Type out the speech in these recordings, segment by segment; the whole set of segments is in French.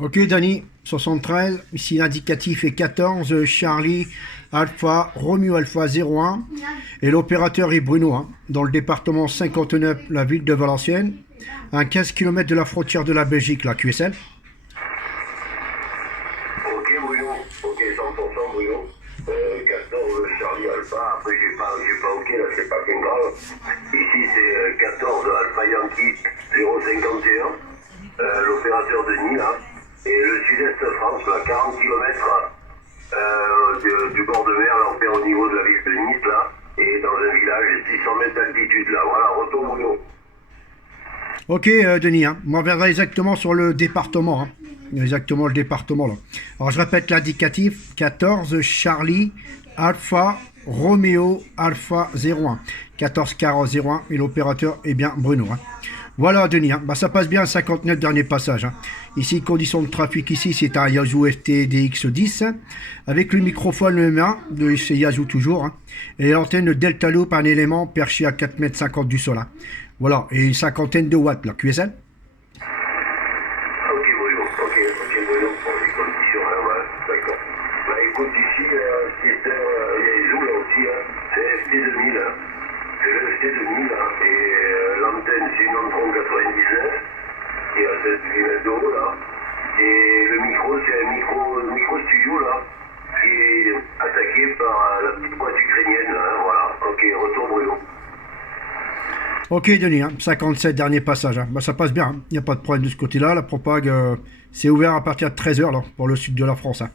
Ok, Dani, 73. Ici, l'indicatif est 14, Charlie Alpha, Romeo Alpha 01. Et l'opérateur est Bruno, hein, dans le département 59, la ville de Valenciennes, à 15 km de la frontière de la Belgique, la QSL. Ok Bruno, ok 100% Bruno. 14 Charlie Alpha, après j'ai pas ok là, c'est pas bien grave. Ici c'est 14 Alpha Yankee 051, l'opérateur Denis là. Et le sud-est France, là, 40 km du bord de mer, là, on fait au niveau de la ville de Nice là, et dans un village 600 mètres d'altitude là, voilà, retour Bruno. Ok, Denis, hein, on reviendra exactement sur le département. Hein. Exactement le département là. Alors je répète l'indicatif 14 Charlie Alpha Romeo Alpha 01. 14 40 01 et l'opérateur est bien Bruno. Hein. Voilà Denis, hein. Bah, ça passe bien 59 dernier passage. Hein. Ici, conditions de trafic ici, c'est un Yazoo FT-DX10 hein, avec le microphone M1 de chez Yazoo toujours. Hein, et l'antenne Delta Loop, un élément perché à 4,50 m du sol. Hein. Voilà, et une cinquantaine de watts, la QSL. Ok Bruno, pour les conditions, hein, ouais, d'accord. Bah écoute, ici, c'est Yazoo là aussi, hein, c'est FT2000, hein. C'est le FT2000, hein, et l'antenne c'est une Antron 99, qui a 7 mm de haut là. Et le micro, c'est un micro studio là, qui est attaqué par la petite boîte ukrainienne là, hein, voilà. Ok, retour Bruno. Ok Denis, hein, 57 dernier passage. Hein. Bah, ça passe bien, il n'y a pas de problème de ce côté-là. La propague, c'est ouvert à partir de 13 h là, pour le sud de la France. Hein.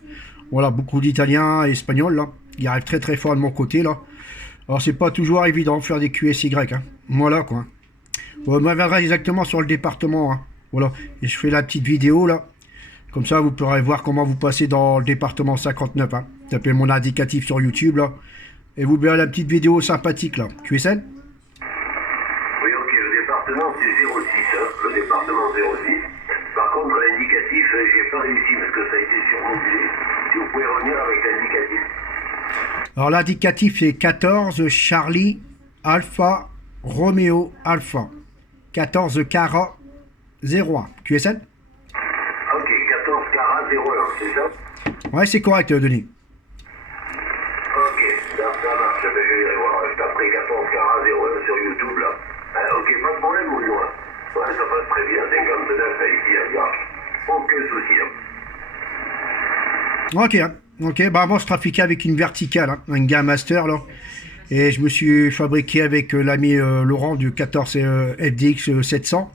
Voilà, beaucoup d'Italiens et Espagnols là. Ils arrivent très très fort de mon côté là. Alors c'est pas toujours évident de faire des QSY. Hein. Voilà quoi. On reviendra exactement sur le département. Hein. Voilà, et je fais la petite vidéo là. Comme ça vous pourrez voir comment vous passez dans le département 59. Hein. Tapez mon indicatif sur YouTube là. Et vous verrez la petite vidéo sympathique là. QSL. Oui, ok, le département c'est 06, hein, le département 06. Par contre, l'indicatif, j'ai pas réussi parce que ça a été surmodulé. Si vous pouvez revenir avec l'indicatif. Alors l'indicatif c'est 14 Charlie Alpha Romeo Alpha. 14 Cara 01. QSL. Ok, 14 Cara 01, c'est ça? Ouais, c'est correct, Denis. Ok, ça marche, ben, je vais voir. Je taperai 14 Cara 01 sur YouTube là. Ok, pas de problème, Bruno. Hein. Ouais, ça passe très bien, 59 ici, il n'y a aucun souci. Hein. Ok, hein. Ok, bah avant je trafiquais avec une verticale, hein, un Game Master là. Et je me suis fabriqué avec l'ami Laurent du 14 FDX 700.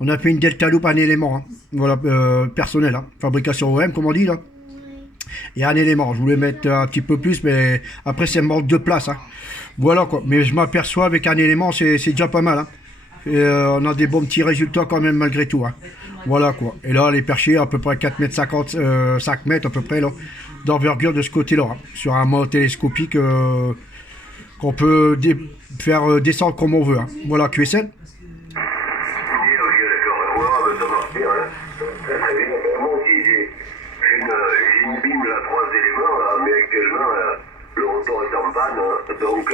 On a fait une Delta Loop, un élément, hein. Voilà, personnel, hein. Fabrication OM comme on dit là. Et un élément, je voulais mettre un petit peu plus, mais après c'est manque de place. Hein. Voilà quoi, mais je m'aperçois avec un élément, c'est déjà pas mal. Hein. Et, on a des bons petits résultats quand même malgré tout. Hein. Voilà quoi. Et là, les perchés à peu près 4,50 m, 5 mètres à peu près là, d'envergure de ce côté-là. Hein. Sur un mode télescopique qu'on peut faire descendre comme on veut. Hein. Voilà, QSL. Ok, d'accord. Ouais, ça marche bien. Hein. Très très bien. Moi aussi, j'ai une BIM, là, 3 éléments, là, mais actuellement, le rotor est en panne, hein, donc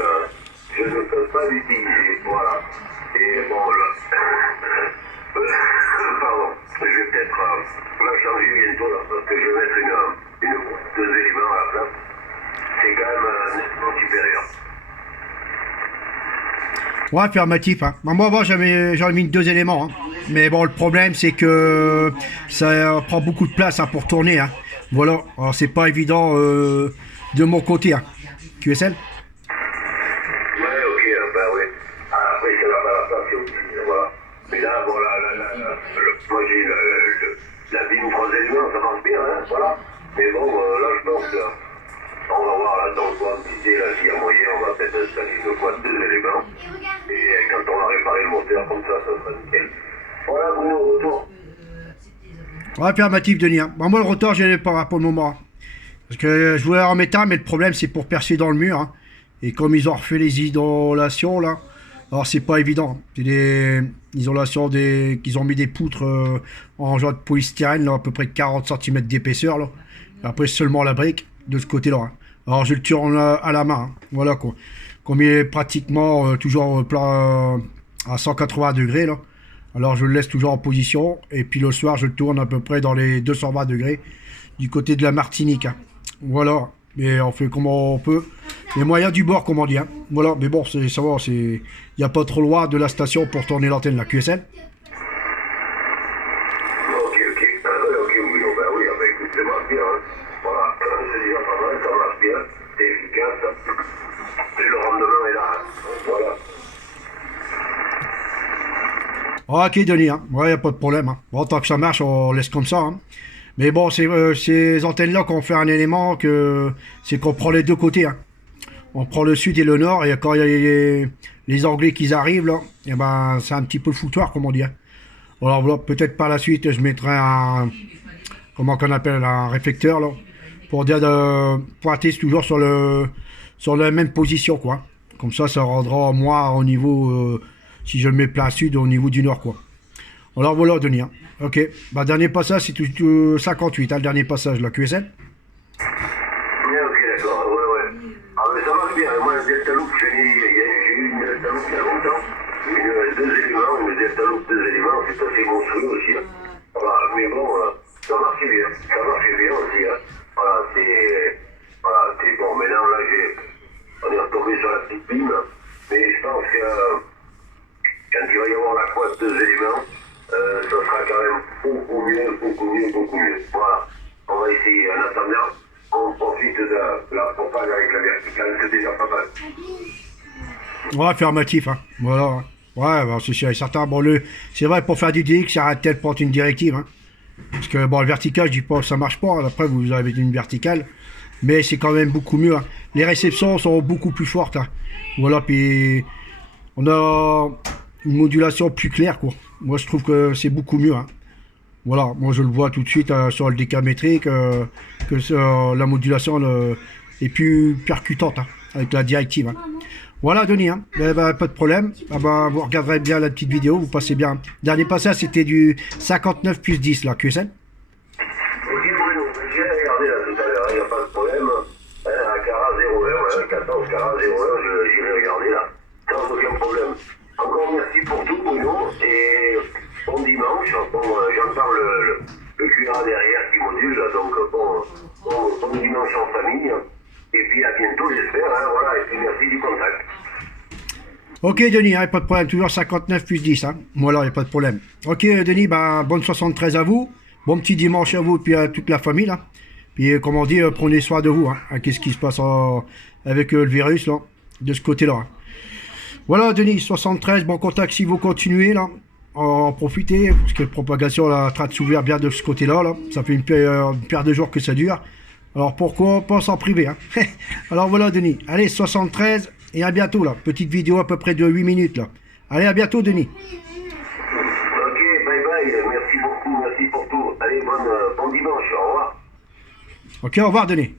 je ne peux pas l'utiliser. Voilà. Et bon, là, pardon, je vais peut-être la changer bientôt, là, parce que je vais mettre deux éléments à la place. C'est quand même nettement supérieur. Ouais, affirmatif. Hein. Bon, moi, j'avais mis 2 éléments. Hein. Mais bon, le problème, c'est que ça prend beaucoup de place hein, pour tourner. Hein. Voilà. Alors, c'est pas évident de mon côté. Hein. QSL. Ouais, ok, ben oui. Après, ça n'a pas la place, c'est obligé, voilà. Mais là, bon, moi j'ai la BIM 3 éléments, ça marche bien, hein, voilà. Mais bon, là, je pense que on va voir là, dans le coin petit, là, s'il y a moyen, on va peut-être installer une boîte de 2 éléments. Et quand on a réparé le moteur, comme ça sera nickel. Voilà, Bruno, retour. Ouais, affirmatif, Denis. Hein. Bon, moi, le rotor, je l'ai pas pour le moment. Hein. Parce que je voulais en mettre un, mais le problème, c'est pour percer dans le mur. Hein. Et comme ils ont refait les isolations, là, alors c'est pas évident. C'est des isolations qu'ils ont mis des poutres en genre de polystyrène, là, à peu près 40 cm d'épaisseur. Là. Après, seulement la brique de ce côté-là. Hein. Alors, je le tire à la main. Hein. Voilà, quoi. Comme il est pratiquement toujours plat à 180 degrés, là. Alors je le laisse toujours en position. Et puis le soir, je tourne à peu près dans les 220 degrés du côté de la Martinique. Hein. Voilà. Et on fait comment on peut. Les moyens du bord, comme on dit. Hein. Voilà. Mais bon, c'est ça va. Il n'y a pas trop loin de la station pour tourner l'antenne, la QSL. Ok, oui, oh, ben oui, ah, ben écoute, ça marche bien, hein. Voilà, c'est déjà pas mal, ça marche bien, c'est efficace, et le rendement est là, hein. Voilà. Ok, Denis, hein. Ouais, y a pas de problème. Hein. Bon, tant que ça marche, on laisse comme ça. Hein. Mais bon, c'est ces antennes-là qu'on fait un élément c'est qu'on prend les deux côtés. Hein. On prend le sud et le nord, et quand il y a les Anglais qui arrivent, là, et ben, c'est un petit peu le foutoir, comme on dit. Hein. Alors voilà, peut-être par la suite, je mettrai comment qu'on appelle, un réflecteur, là, pour dire de pointer toujours sur la même position, quoi. Comme ça rendra moi au niveau, si je le mets plein sud, au niveau du nord, quoi. Alors voilà, Denis. Hein. Ok, bah dernier passage, c'est tout 58, hein, le dernier passage, la QSL. Ok, d'accord, ouais. Ah, mais ça marche bien, moi, la Delta Loop, j'ai eu une Delta Loop il y a longtemps, deux éléments, une Delta Loop, deux éléments, c'est assez monstrueux aussi. Hein. Voilà, mais bon, ça marchait bien aussi. Hein. Voilà, c'est bon, maintenant, là, on est retombé sur la petite pime, mais je pense que quand il va y avoir la fois de deux éléments, ça sera quand même beaucoup mieux. Voilà, on va essayer. En attendant, on profite de la propage avec la verticale, c'est déjà pas mal. Ouais, affirmatif, hein. Voilà. Hein. Ouais, bah, c'est sûr et certain. Bon, c'est vrai, pour faire du DX, ça arrête peut-être prendre une directive. Hein. Parce que, bon, le vertical, je dis pas que ça marche pas. Après, vous avez une verticale. Mais c'est quand même beaucoup mieux. Hein. Les réceptions sont beaucoup plus fortes. Hein. Voilà, puis on a une modulation plus claire, quoi. Moi, je trouve que c'est beaucoup mieux. Hein. Voilà, moi, je le vois tout de suite sur le décamétrique, que la modulation est plus percutante, hein, avec la directive. Hein. Voilà, Denis, hein. Eh ben, pas de problème. Ah ben, vous regarderez bien la petite vidéo, vous passez bien. Dernier passage, c'était du 59 plus 10, là, QSL. Ok, Bruno, j'ai regardé là tout à l'heure, il n'y a pas de problème. À Cara 01, 14 Cara 01, j'irai regarder là, sans aucun problème. Encore merci pour tout, Bruno, et bon dimanche. Bon, j'entends le cuir derrière qui module, donc bon dimanche en famille. Et puis à bientôt, j'espère, hein, voilà, et puis merci du contact. Ok, Denis, hein, pas de problème, toujours 59 plus 10, hein. Voilà, il n'y a pas de problème. Ok, Denis, ben, bonne 73 à vous, bon petit dimanche à vous, et puis à toute la famille, là. Puis, comme on dit, prenez soin de vous, hein. Qu'est-ce qui se passe avec le virus, là, de ce côté-là. Hein. Voilà, Denis, 73, bon contact si vous continuez, là. En profitez, parce que la propagation là, est en train de s'ouvrir bien de ce côté-là, là. Ça fait une paire de jours que ça dure. Alors pourquoi pas s'en priver, hein. Alors voilà, Denis. Allez, 73 et à bientôt, là. Petite vidéo à peu près de 8 minutes, là. Allez, à bientôt, Denis. Ok, bye, merci beaucoup, merci pour tout. Allez, bon dimanche, au revoir. Ok, au revoir, Denis.